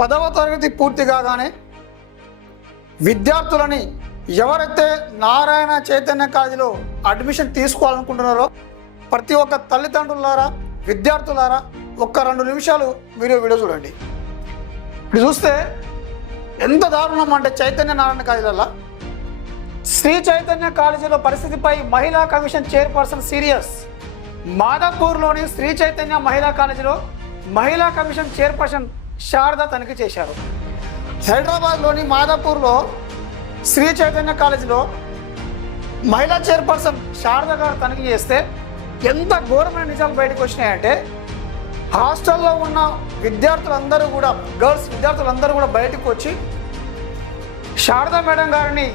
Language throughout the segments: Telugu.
10వ తరగతి పూర్తి కాగానే విద్యార్థులని ఎవరైతే నారాయణ చైతన్య కాలేజీలో అడ్మిషన్ తీసుకోవాలనుకుంటున్నారో ప్రతి ఒక్క తల్లిదండ్రులారా విద్యార్థులారా ఒక్క 2 నిమిషాలు వీడియో చూడండి. ఇప్పుడు చూస్తే ఎంత దారుణం అంటే చైతన్య నారాయణ కాలేజీలలో శ్రీ చైతన్య కాలేజీలో పరిస్థితిపై మహిళా కమిషన్ చైర్పర్సన్ సీరియస్. మాదాపూర్లోని శ్రీ చైతన్య మహిళా కాలేజీలో మహిళా కమిషన్ చైర్పర్సన్ శారద తనిఖీ చేశారు. హైదరాబాద్లోని మాదాపూర్లో శ్రీ చైతన్య కాలేజీలో మహిళా చైర్పర్సన్ శారద గారు తనిఖీ చేస్తే ఎంత ఘోరమైన నిజాలు బయటకు వచ్చినాయంటే హాస్టల్లో ఉన్న విద్యార్థులందరూ కూడా గర్ల్స్ విద్యార్థులందరూ కూడా బయటకు వచ్చి శారద మేడం గారిని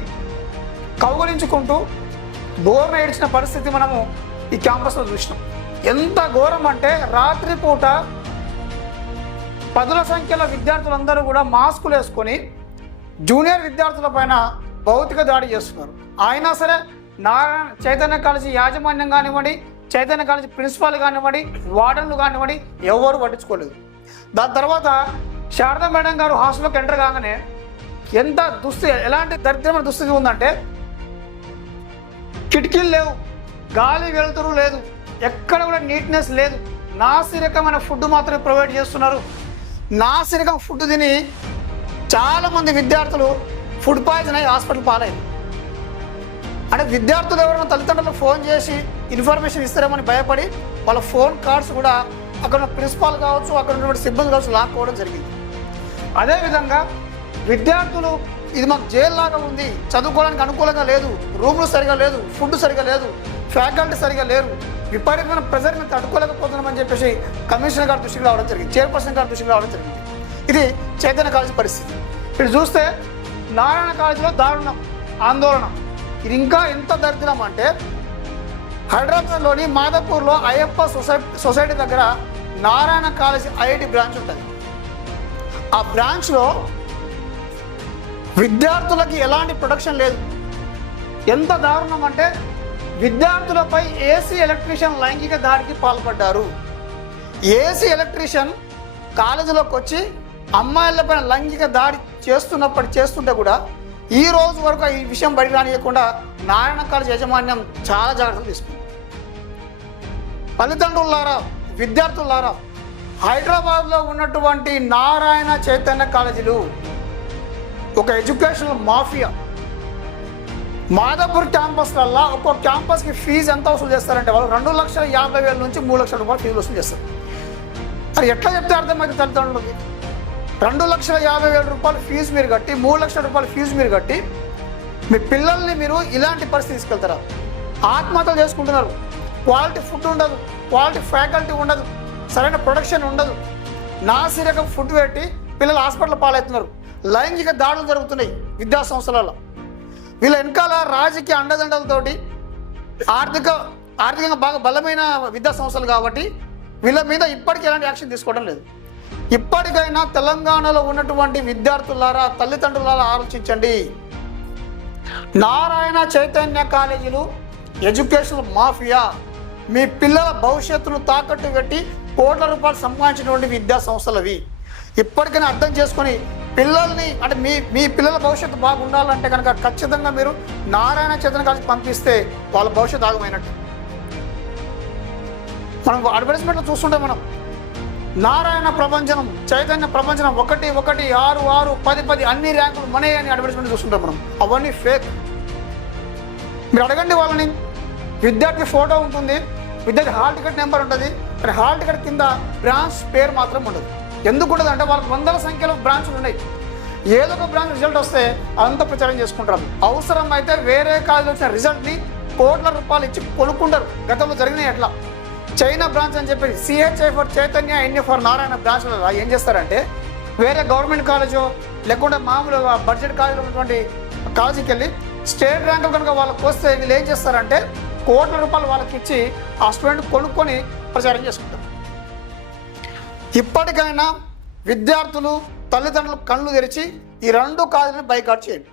కౌగులించుకుంటూ బోర్న ఏడ్చిన పరిస్థితి మనము ఈ క్యాంపస్లో చూసినాం. ఎంత ఘోరం అంటే రాత్రిపూట 10ల సంఖ్యలో విద్యార్థులందరూ కూడా మాస్కులు వేసుకొని జూనియర్ విద్యార్థుల పైన భౌతిక దాడి చేస్తున్నారు. అయినా సరే నారాయణ చైతన్య కాలేజీ యాజమాన్యం కానివ్వండి, చైతన్య కాలేజీ ప్రిన్సిపాల్ కానివ్వండి, వార్డన్లు కానివ్వండి ఎవరు పట్టించుకోలేదు. దాని తర్వాత శారదా మేడం గారు హాస్టల్లోకి ఎంటర్ కాగానే ఎంత ఎలాంటి దరిద్రమైన దుస్థితి ఉందంటే కిటికీలు లేవు, గాలి వెలుతురు లేదు, ఎక్కడ కూడా నీట్నెస్ లేదు, నాసిరకమైన ఫుడ్ మాత్రమే ప్రొవైడ్ చేస్తున్నారు. నాసిరకం ఫుడ్ తిని చాలామంది విద్యార్థులు ఫుడ్ పాయిజన్ అయ్యి హాస్పిటల్ పాలైంది. అంటే విద్యార్థులు ఎవరైనా తల్లిదండ్రులకు ఫోన్ చేసి ఇన్ఫర్మేషన్ ఇస్తారేమని భయపడి వాళ్ళ ఫోన్ కార్డ్స్ కూడా అక్కడ ఉన్న ప్రిన్సిపాల్ కావచ్చు, అక్కడ ఉన్నటువంటి సిబ్బంది కావచ్చు లాక్కోవడం జరిగింది. అదేవిధంగా విద్యార్థులు ఇది మాకు జైలు లాగా ఉంది, చదువుకోవడానికి అనుకూలంగా లేదు, రూమ్లు సరిగా లేదు, ఫుడ్ సరిగా లేదు, ఫ్యాకల్టీ సరిగా లేరు, విపరీతమైన ప్రెజర్ మీద తట్టుకోలేకపోతున్నామని చెప్పేసి కమిషనర్ గారి దృష్టికి రావడం జరిగింది, చైర్పర్సన్ గారి దృష్టికి రావడం జరిగింది. ఇది చైతన్య కాలేజీ పరిస్థితి. ఇప్పుడు చూస్తే నారాయణ కాలేజీలో దారుణం, ఆందోళన. ఇది ఇంకా ఎంత దరిద్రం అంటే హైదరాబాద్లోని మాదాపూర్లో అయ్యప్ప సొసైటీ దగ్గర నారాయణ కాలేజీ ఐఐటి బ్రాంచ్ ఉంటుంది. ఆ బ్రాంచ్లో విద్యార్థులకి ఎలాంటి ప్రొటెక్షన్ లేదు. ఎంత దారుణం అంటే విద్యార్థులపై ఏసీ ఎలక్ట్రీషియన్ లైంగిక దాడికి పాల్పడ్డారు. ఏసీ ఎలక్ట్రీషియన్ కాలేజీలోకి వచ్చి అమ్మాయిలపైన లైంగిక దాడి చేస్తుంటే కూడా ఈ రోజు వరకు ఈ విషయం బయట రానియకుండా నారాయణ కాలేజ్ యాజమాన్యం చాలా జాగ్రత్తలు తీసుకుంది. తల్లిదండ్రులారా విద్యార్థులారా హైదరాబాద్లో ఉన్నటువంటి నారాయణ చైతన్య కాలేజీలు ఒక ఎడ్యుకేషనల్ మాఫియా. మాదాపూర్ క్యాంపస్లల్లో ఒక్కొక్క క్యాంపస్కి ఫీజు ఎంత వసూలు చేస్తారంటే వాళ్ళు 2,50,000 నుంచి 3 లక్షల రూపాయలు ఫీజు వసూలు చేస్తారు. అది ఎట్లా చెప్తే అర్థమైతే తల్లిదండ్రులకి 2,50,000 రూపాయలు ఫీజు మీరు కట్టి 3 లక్షల రూపాయల ఫీజు మీరు కట్టి మీ పిల్లల్ని మీరు ఇలాంటి పరిస్థితి తీసుకెళ్తారా? ఆత్మహత్యలు చేసుకుంటున్నారు. క్వాలిటీ ఫుడ్ ఉండదు, క్వాలిటీ ఫ్యాకల్టీ ఉండదు, సరైన ప్రొడక్షన్ ఉండదు, నాసిరకం ఫుడ్ పెట్టి పిల్లలు హాస్పిటల్ పాలవుతున్నారు. లైంగిక దాడులు జరుగుతున్నాయి విద్యా సంస్థలలో. వీళ్ళ వెనకాల రాజకీయ అండదండలతోటి ఆర్థికంగా బాగా బలమైన విద్యా సంస్థలు కాబట్టి వీళ్ళ మీద ఇప్పటికీ ఎలాంటి యాక్షన్ తీసుకోవడం లేదు. ఇప్పటికైనా తెలంగాణలో ఉన్నటువంటి విద్యార్థులారా తల్లిదండ్రులారా ఆలోచించండి. నారాయణ చైతన్య కాలేజీలు ఎడ్యుకేషనల్ మాఫియా. మీ పిల్లల భవిష్యత్తును తాకట్టు పెట్టి కోట్ల రూపాయలు సంపాదించినటువంటి విద్యా సంస్థలవి. ఇప్పటికైనా అర్థం చేసుకొని పిల్లల్ని అంటే మీ పిల్లల భవిష్యత్తు బాగుండాలంటే కనుక ఖచ్చితంగా మీరు నారాయణ చైతన్య కాలేజీ పంపిస్తే వాళ్ళ భవిష్యత్తు ఆగమైనట్టు. మనం అడ్వర్టైజ్మెంట్లో చూస్తుంటే మనం నారాయణ ప్రభంజనం, చైతన్య ప్రభంజనం 1, 1, 6, 6, 10, 10 అన్ని ర్యాంకులు మనే అని అడ్వర్టైజ్మెంట్ చూస్తుంటాం మనం. అవన్నీ ఫేక్. మీరు అడగండి వాళ్ళని. విద్యార్థి ఫోటో ఉంటుంది, విద్యార్థి హాల్ టికెట్ నెంబర్ ఉంటుంది, కానీ హాల్ టికెట్ కింద బ్రాంచ్ పేరు మాత్రం ఉండదు. ఎందుకు ఉండదు అంటే వాళ్ళకి 100ల సంఖ్యలో బ్రాంచ్లు ఉన్నాయి. ఏదో ఒక బ్రాంచ్ రిజల్ట్ వస్తే అంత ప్రచారం చేసుకుంటారు. అవసరం అయితే వేరే కాలేజీలో వచ్చిన రిజల్ట్ని కోట్ల రూపాయలు ఇచ్చి కొనుక్కుంటారు. గతంలో జరిగినాయి అట్లా. చైనా బ్రాంచ్ అని చెప్పి CHI for Chaitanya, NA for Narayana బ్రాంచ్లలో ఏం చేస్తారంటే వేరే గవర్నమెంట్ కాలేజో లేకుంటే మామూలు బడ్జెట్ కాలేజీలో ఉన్నటువంటి కాలేజీకి వెళ్ళి స్టేట్ ర్యాంకులు కనుక వాళ్ళకి వస్తే వీళ్ళు ఏం చేస్తారంటే కోట్ల రూపాయలు వాళ్ళకి ఇచ్చి ఆ స్టూడెంట్ కొనుక్కొని ప్రచారం చేసుకుంటారు. ఇప్పటికైనా విద్యార్థులు తల్లిదండ్రులు కళ్ళు తెరిచి ఈ 2 కాలేజీలను బైకాట్ చేయండి.